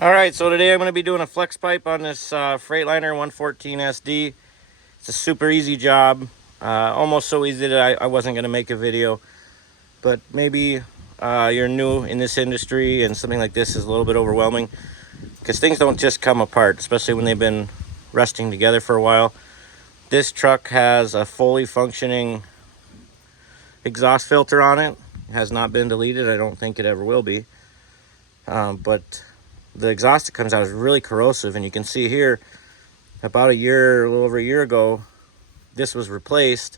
All right, so today I'm going to be doing a flex pipe on this Freightliner 114SD. It's a super easy job, almost so easy that I wasn't going to make a video. But maybe you're new in this industry and something like this is a little bit overwhelming, because things don't just come apart, especially when they've been resting together for a while. This truck has a fully functioning exhaust filter on it. It has not been deleted. I don't think it ever will be. But the exhaust that comes out is really corrosive, and you can see here about a little over a year ago, this was replaced,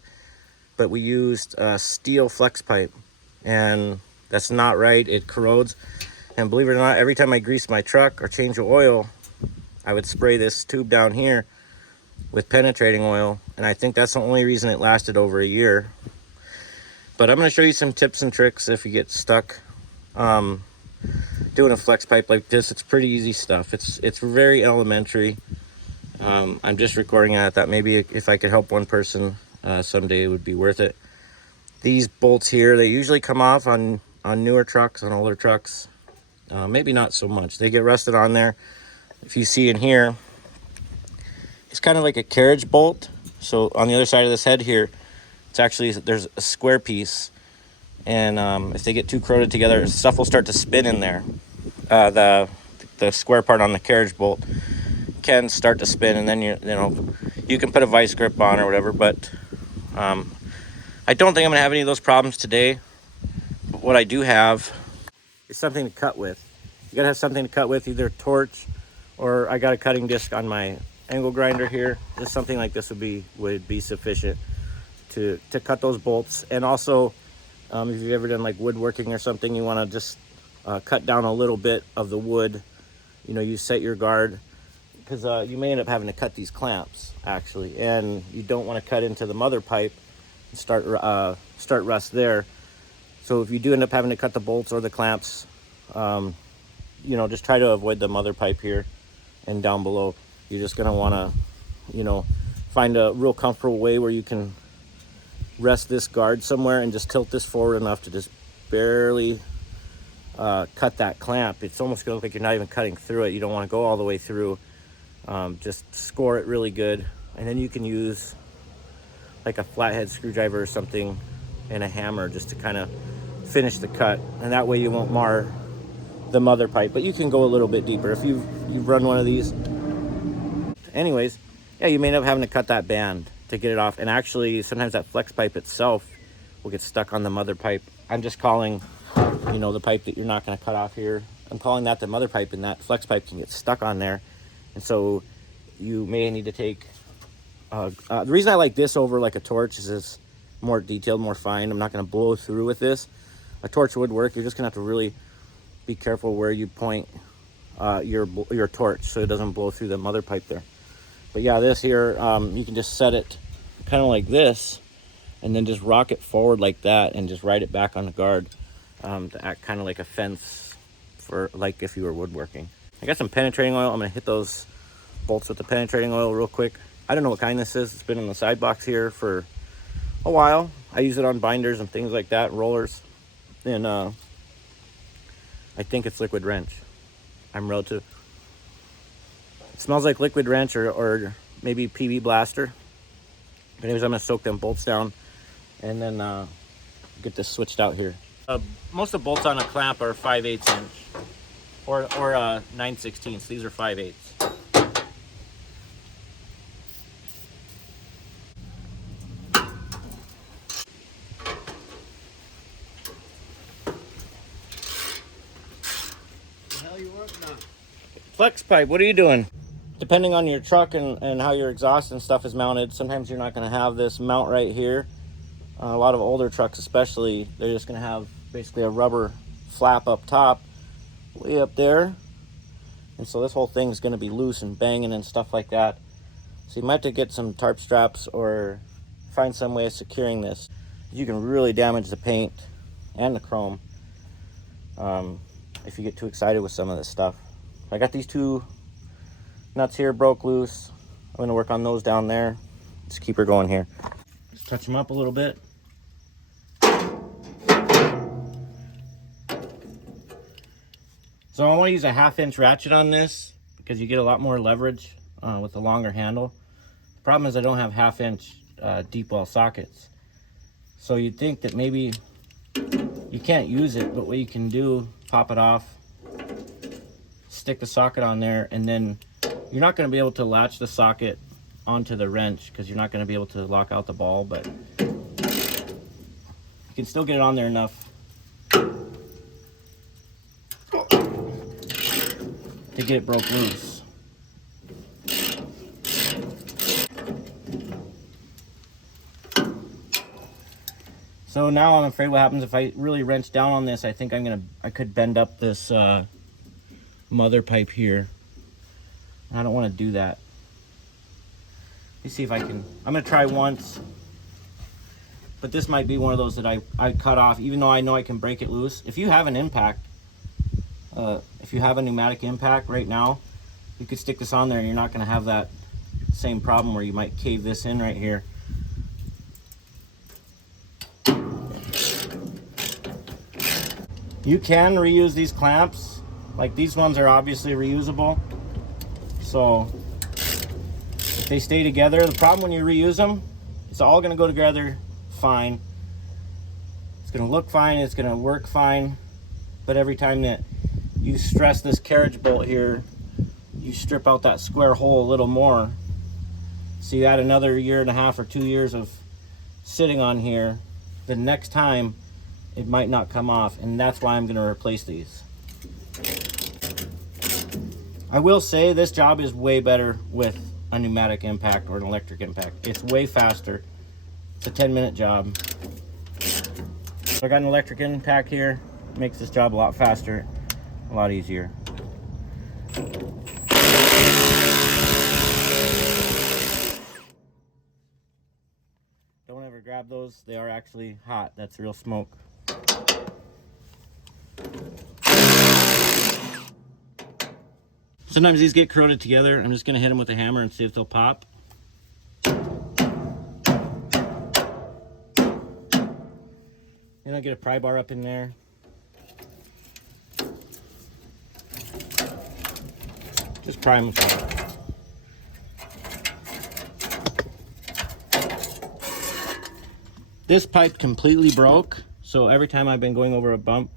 but we used a steel flex pipe, and that's not right. It corrodes, and believe it or not, every time I grease my truck or change the oil, I would spray this tube down here with penetrating oil, and I think that's the only reason it lasted over a year. But I'm going to show you some tips and tricks if you get stuck doing a flex pipe like this. It's pretty easy stuff. It's very elementary. I'm just recording it. I thought maybe if I could help one person someday, it would be worth it. These bolts here, they usually come off on newer trucks, on older trucks. Maybe not so much. They get rusted on there. If you see in here, it's kind of like a carriage bolt. So on the other side of this head here, it's actually, there's a square piece. And if they get too corroded together, stuff will start to spin in there. The square part on the carriage bolt can start to spin, and then you can put a vice grip on or whatever. But I don't think I'm gonna have any of those problems today. But what I do have is something to cut with. You gotta have something to cut with, either a torch, or I got a cutting disc on my angle grinder here. Just something like this would be sufficient to cut those bolts. And also, if you've ever done like woodworking or something, you want to just cut down a little bit of the wood. You set your guard, because you may end up having to cut these clamps actually, and you don't want to cut into the mother pipe and start rust there. So if you do end up having to cut the bolts or the clamps, just try to avoid the mother pipe here and down below. You're just going to want to find a real comfortable way where you can rest this guard somewhere and just tilt this forward enough to just barely cut that clamp. It's almost going to look like you're not even cutting through it. You don't want to go all the way through. Just score it really good, and then you can use like a flathead screwdriver or something and a hammer just to kind of finish the cut, and that way you won't mar the mother pipe. But you can go a little bit deeper if you've run one of these. Anyways, yeah, you may end up having to cut that band to get it off, and actually sometimes that flex pipe itself will get stuck on the mother pipe. I'm just calling the pipe that you're not going to cut off here, I'm calling that the mother pipe, and that flex pipe can get stuck on there. And so you may need to take the reason I like this over like a torch is it's more detailed, more fine. I'm not going to blow through with this. A torch would work. You're just going to have to really be careful where you point your torch so it doesn't blow through the mother pipe there. But yeah, this here, you can just set it kind of like this, and then just rock it forward like that, and just ride it back on the guard to act kind of like a fence for like if you were woodworking. I got some penetrating oil. I'm gonna hit those bolts with the penetrating oil real quick. I don't know what kind this is. It's been in the side box here for a while. I use it on binders and things like that, rollers. And I think it's liquid wrench. I'm relative. It smells like liquid wrench or maybe PB blaster. But anyways, I'm gonna soak them bolts down and then get this switched out here. Most of the bolts on a clamp are 5/8 inch or 9/16. These are 5/8. Flex pipe, what are you doing? Depending on your truck and how your exhaust and stuff is mounted, sometimes you're not going to have this mount right here. A lot of older trucks especially, they're just going to have basically a rubber flap up top, way up there. And so this whole thing is going to be loose and banging and stuff like that. So you might have to get some tarp straps or find some way of securing this. You can really damage the paint and the chrome if you get too excited with some of this stuff. I got these two nuts here broke loose. I'm going to work on those down there. Just keep her going here. Just touch them up a little bit. So I want to use a 1/2 inch ratchet on this because you get a lot more leverage with the longer handle. The problem is I don't have 1/2 inch deep well sockets. So you'd think that maybe you can't use it, but what you can do, pop it off, stick the socket on there, and then you're not going to be able to latch the socket onto the wrench because you're not going to be able to lock out the ball, but you can still get it on there enough to get it broke loose. So now I'm afraid what happens if I really wrench down on this, I think I could bend up this mother pipe here. I don't want to do that. Let me see if I can. I'm going to try once, but this might be one of those that I cut off, even though I know I can break it loose. If you have an impact, if you have a pneumatic impact right now, you could stick this on there and you're not going to have that same problem where you might cave this in right here. You can reuse these clamps. Like these ones are obviously reusable. So if they stay together, the problem when you reuse them, it's all going to go together fine. It's going to look fine, it's going to work fine, but every time that you stress this carriage bolt here, you strip out that square hole a little more. So you add another 1.5 or 2 years of sitting on here, the next time it might not come off, and that's why I'm going to replace these. I will say this job is way better with a pneumatic impact or an electric impact. It's way faster. It's a 10-minute job. So I got an electric impact here. It makes this job a lot faster, a lot easier. Don't ever grab those. They are actually hot. That's real smoke. Sometimes these get corroded together. I'm just going to hit them with a hammer and see if they'll pop. And I'll get a pry bar up in there. Just pry them. This pipe completely broke, so every time I've been going over a bump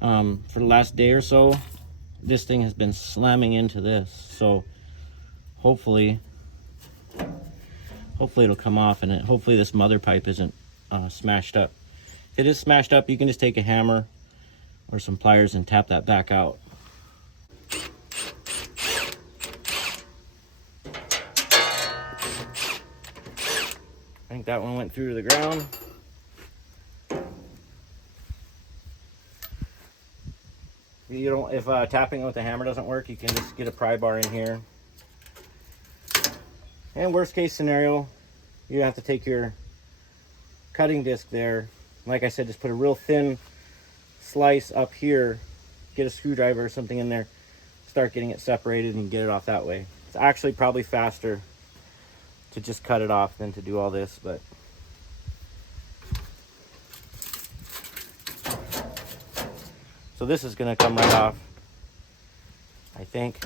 for the last day or so, this thing has been slamming into this. So hopefully it'll come off, and hopefully this mother pipe isn't smashed up. If it is smashed up, you can just take a hammer or some pliers and tap that back out. I think that one went through to the ground. You don't, if tapping with the hammer doesn't work, you can just get a pry bar in here. And worst case scenario, you have to take your cutting disc there. Like I said, just put a real thin slice up here, get a screwdriver or something in there, start getting it separated and get it off that way. It's actually probably faster to just cut it off than to do all this, but so this is going to come right off, I think.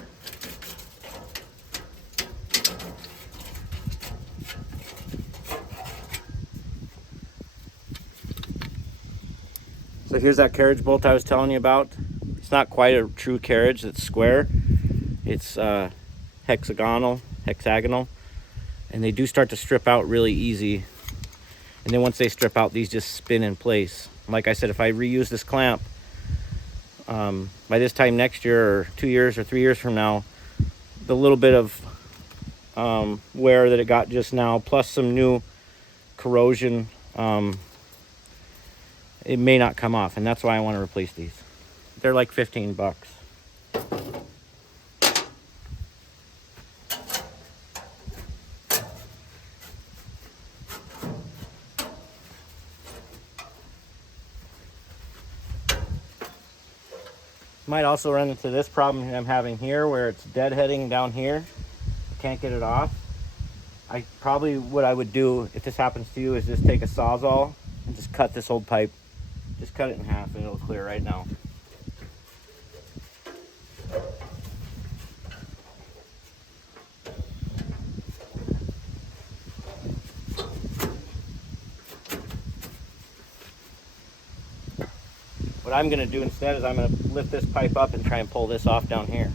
So here's that carriage bolt I was telling you about. It's not quite a true carriage, it's square. It's hexagonal, and they do start to strip out really easy. And then once they strip out, these just spin in place. Like I said, if I reuse this clamp, by this time next year or 2 years or 3 years from now, the little bit of wear that it got just now, plus some new corrosion, it may not come off, and that's why I want to replace these. They're like 15 bucks. Might also run into this problem I'm having here where it's deadheading down here. I can't get it off. What I would do if this happens to you is just take a Sawzall and just cut this old pipe. Just cut it in half and it'll clear right now. What I'm going to do instead is I'm going to lift this pipe up and try and pull this off down here.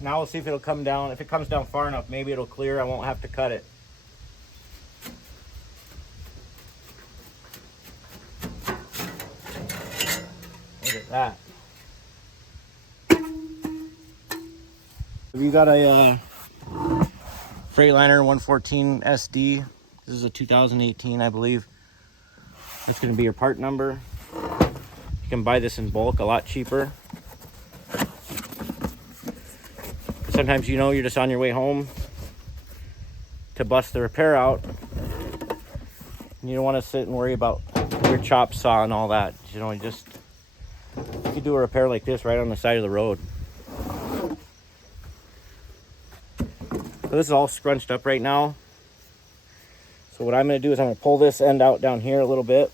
Now we'll see if it'll come down. If it comes down far enough, maybe it'll clear. I won't have to cut it. Look at that. You got a Freightliner 114SD. This is a 2018, I believe. It's going to be your part number. You can buy this in bulk, a lot cheaper. Sometimes, you know, you're just on your way home to bust the repair out. And you don't want to sit and worry about your chop saw and all that. You know, you can do a repair like this right on the side of the road. So this is all scrunched up right now. So what I'm going to do is I'm going to pull this end out down here a little bit.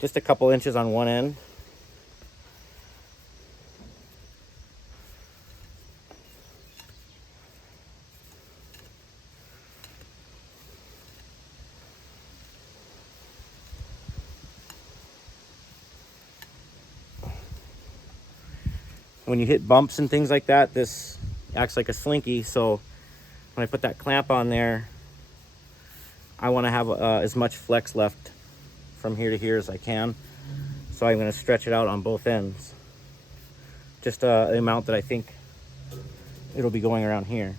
Just a couple inches on one end. When you hit bumps and things like that, this acts like a slinky. So when I put that clamp on there, I want to have as much flex left from here to here as I can. So I'm going to stretch it out on both ends. Just the amount that I think it'll be going around here.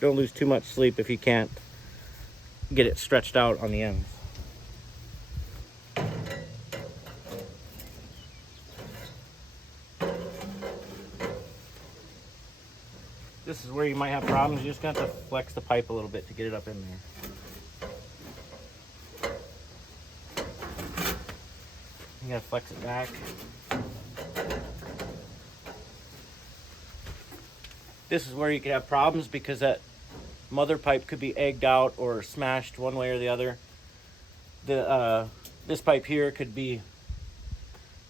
Don't lose too much sleep if you can't get it stretched out on the ends. This is where you might have problems. You just got to flex the pipe a little bit to get it up in there. You gotta flex it back. This is where you could have problems because that mother pipe could be egged out or smashed one way or the other. This pipe here could be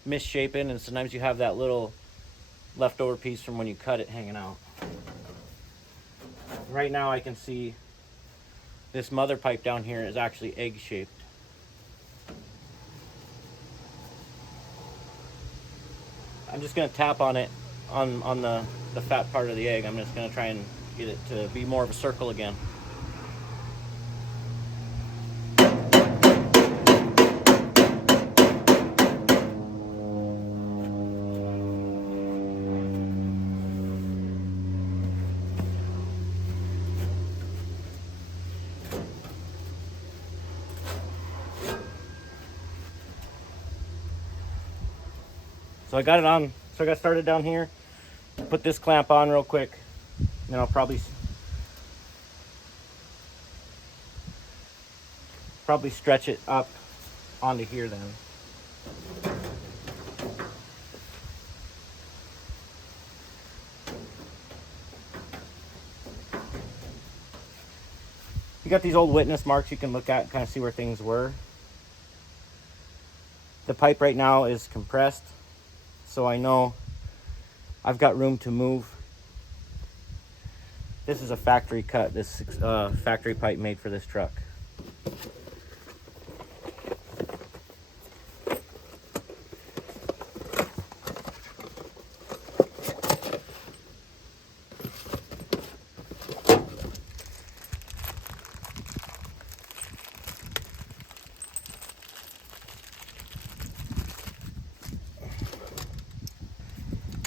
misshapen, and sometimes you have that little leftover piece from when you cut it hanging out. Right now I can see this mother pipe down here is actually egg shaped. I'm just going to tap on it on the fat part of the egg. I'm just going to try and get it to be more of a circle again. So I got it on, so I got started down here. Put this clamp on real quick, and then I'll probably stretch it up onto here then. You got these old witness marks you can look at and kind of see where things were. The pipe right now is compressed, so I know I've got room to move. This is a factory cut, this factory pipe made for this truck.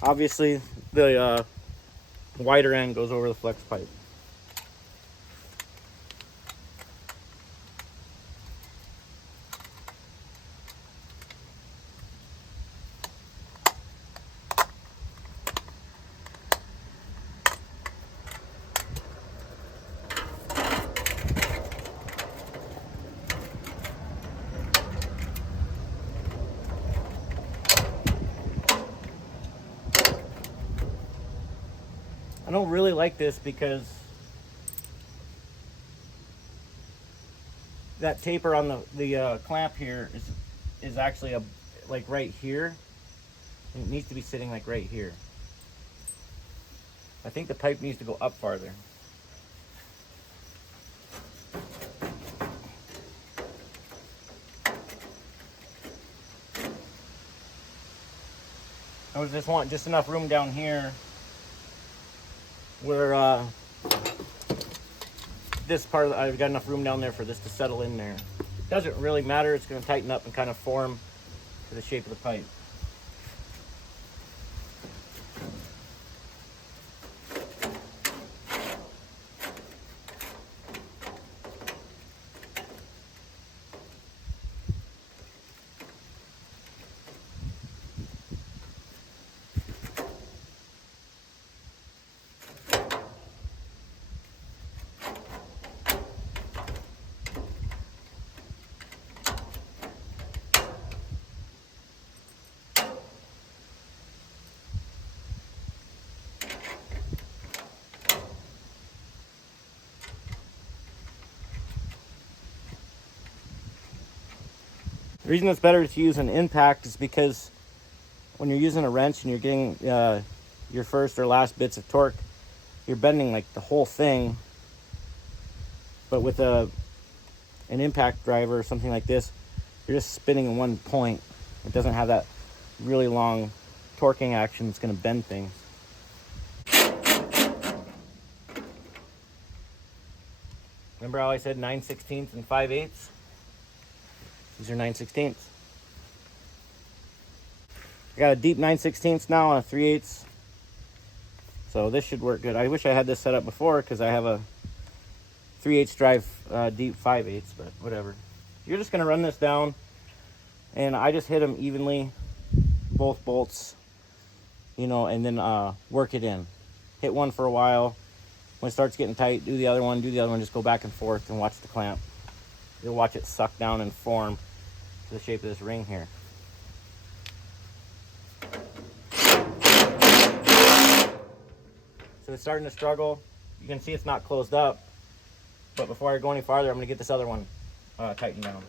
Obviously, the wider end goes over the flex pipe. don't really like this because that taper on the clamp here is actually like right here. It needs to be sitting like right here. I think the pipe needs to go up farther. I would just want just enough room down here where this part of I've got enough room down there for this to settle in there. Doesn't really matter, it's going to tighten up and kind of form to the shape of the pipe. The reason it's better to use an impact is because when you're using a wrench and you're getting your first or last bits of torque, you're bending like the whole thing. But with an impact driver or something like this, you're just spinning in one point. It doesn't have that really long torquing action that's going to bend things. Remember how I said 9/16 and 5/8? These are 9/16. I got a deep 9/16 now on a 3/8. So this should work good. I wish I had this set up before because I have a 3/8 drive deep 5/8, but whatever. You're just gonna run this down, and I just hit them evenly, both bolts, you know, and then work it in. Hit one for a while. When it starts getting tight, do the other one, just go back and forth and watch the clamp. You'll watch it suck down and form to the shape of this ring here. So it's starting to struggle. You can see it's not closed up. But before I go any farther, I'm going to get this other one tightened down.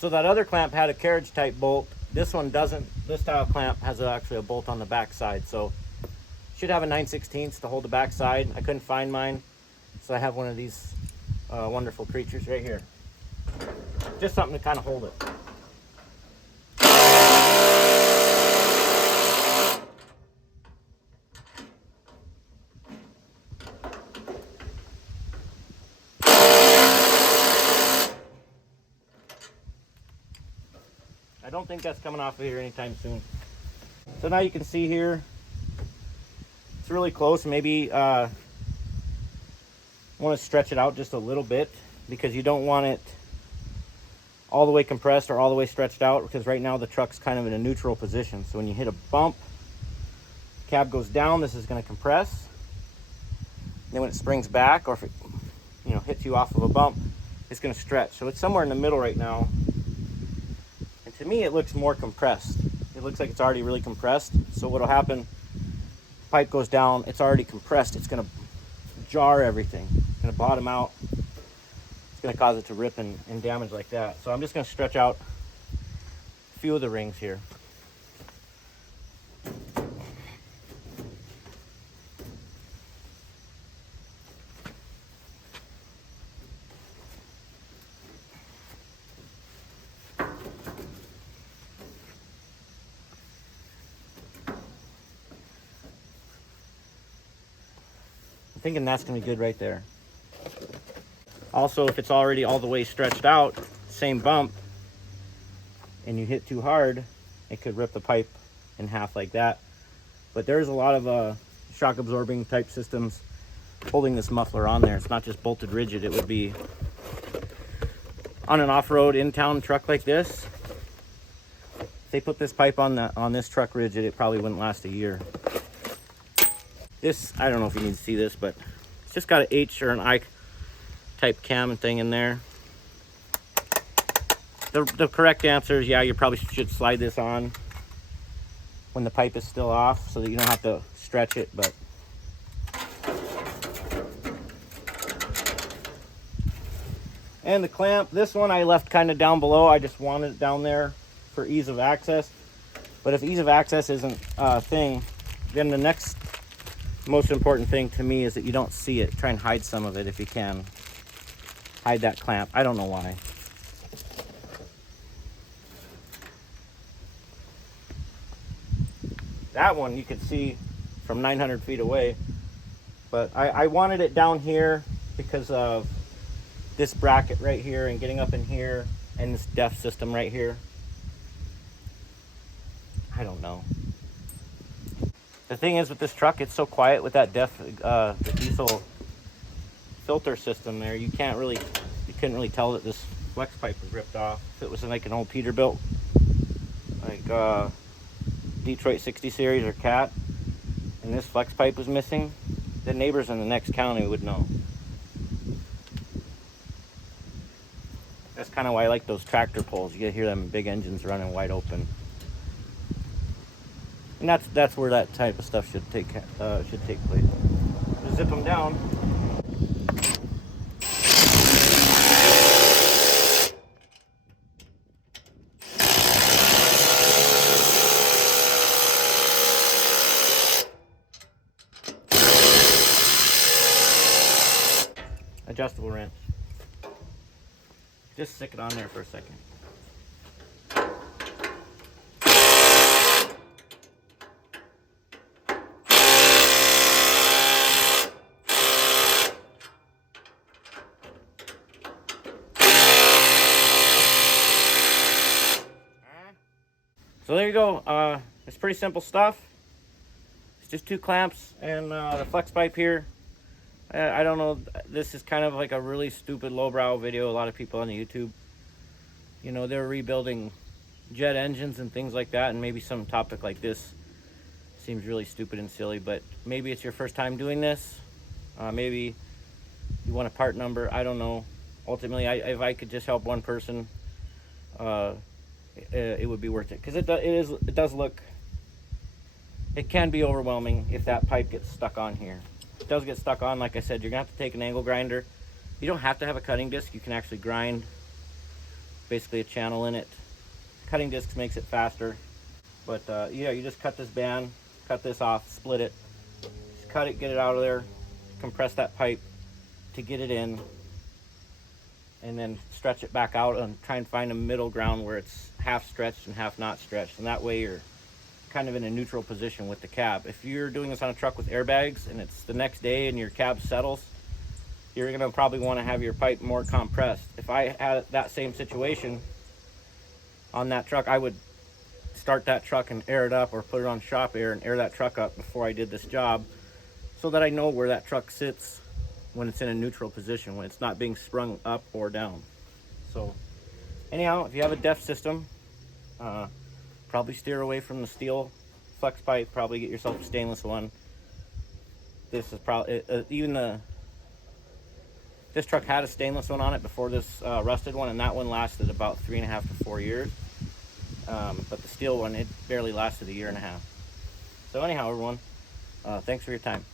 So that other clamp had a carriage type bolt. This one doesn't. This style clamp has actually a bolt on the back side. So should have a 9/16 to hold the back side. I couldn't find mine, so I have one of these wonderful creatures right here. Just something to kind of hold it. I don't think that's coming off of here anytime soon. So now you can see here, it's really close. Maybe want to stretch it out just a little bit because you don't want it all the way compressed or all the way stretched out, because right now the truck's kind of in a neutral position. So when you hit a bump, cab goes down, this is going to compress. And then when it springs back, or if it hits you off of a bump, it's going to stretch. So it's somewhere in the middle right now. To me, it looks more compressed. It looks like it's already really compressed. So what'll happen, pipe goes down, it's already compressed. It's gonna jar everything. It's gonna bottom out. It's gonna cause it to rip and damage like that. So I'm just gonna stretch out a few of the rings here. I'm thinking that's going to be good right there. Also, if it's already all the way stretched out, same bump, and you hit too hard, it could rip the pipe in half like that. But there's a lot of shock absorbing type systems holding this muffler on there. It's not just bolted rigid. It would be on an off-road in-town truck like this. If they put this pipe on this truck rigid, it probably wouldn't last a year. This, I don't know if you need to see this, but it's just got an H or an I type cam thing in there. The correct answer is, yeah, you probably should slide this on when the pipe is still off so that you don't have to stretch it, but and the clamp, this one I left kind of down below. I just wanted it down there for ease of access. But if ease of access isn't a thing, then the next most important thing to me is that you don't see it. Try and hide some of it if you can. Hide that clamp. I don't know why. That one you could see from 900 feet away, but I wanted it down here because of this bracket right here and getting up in here and this DEF system right here. I don't know. The thing is with this truck, it's so quiet with that DEF, the diesel filter system there, you couldn't really tell that this flex pipe was ripped off. If it was like an old Peterbilt, like Detroit 60 series or Cat, and this flex pipe was missing, the neighbors in the next county would know. That's kind of why I like those tractor pulls. You can hear them big engines running wide open, and that's where that type of stuff should take place. Just zip them down. Adjustable wrench. Just stick it on there for a second. So there you go. It's pretty simple stuff. It's just 2 clamps and the flex pipe here. I don't know, this is kind of like a really stupid lowbrow video. A lot of people on YouTube, you know, they're rebuilding jet engines and things like that, and maybe some topic like this seems really stupid and silly, but maybe it's your first time doing this. Maybe you want a part number, I don't know. Ultimately, if I could just help one person, it would be worth it, because it does look, it can be overwhelming if that pipe gets stuck on here. It does get stuck on, like I said, you're gonna have to take an angle grinder. You don't have to have a cutting disc. You can actually grind basically a channel in it. Cutting discs makes it faster, but yeah, you just cut this band, cut this off, split it, just cut it, get it out of there, compress that pipe to get it in, and then stretch it back out and try and find a middle ground where it's half stretched and half not stretched, and that way you're kind of in a neutral position with the cab. If you're doing this on a truck with airbags and it's the next day and your cab settles, you're going to probably want to have your pipe more compressed. If I had that same situation on that truck, I would start that truck and air it up, or put it on shop air and air that truck up before I did this job, so that I know where that truck sits when it's in a neutral position, when it's not being sprung up or down. So anyhow, if you have a DEF system, probably steer away from the steel flex pipe. Probably get yourself a stainless one. This is probably this truck had a stainless one on it before this rusted one, and that one lasted about 3.5 to 4 years. But the steel one, it barely lasted a 1.5 years. So anyhow, everyone, thanks for your time.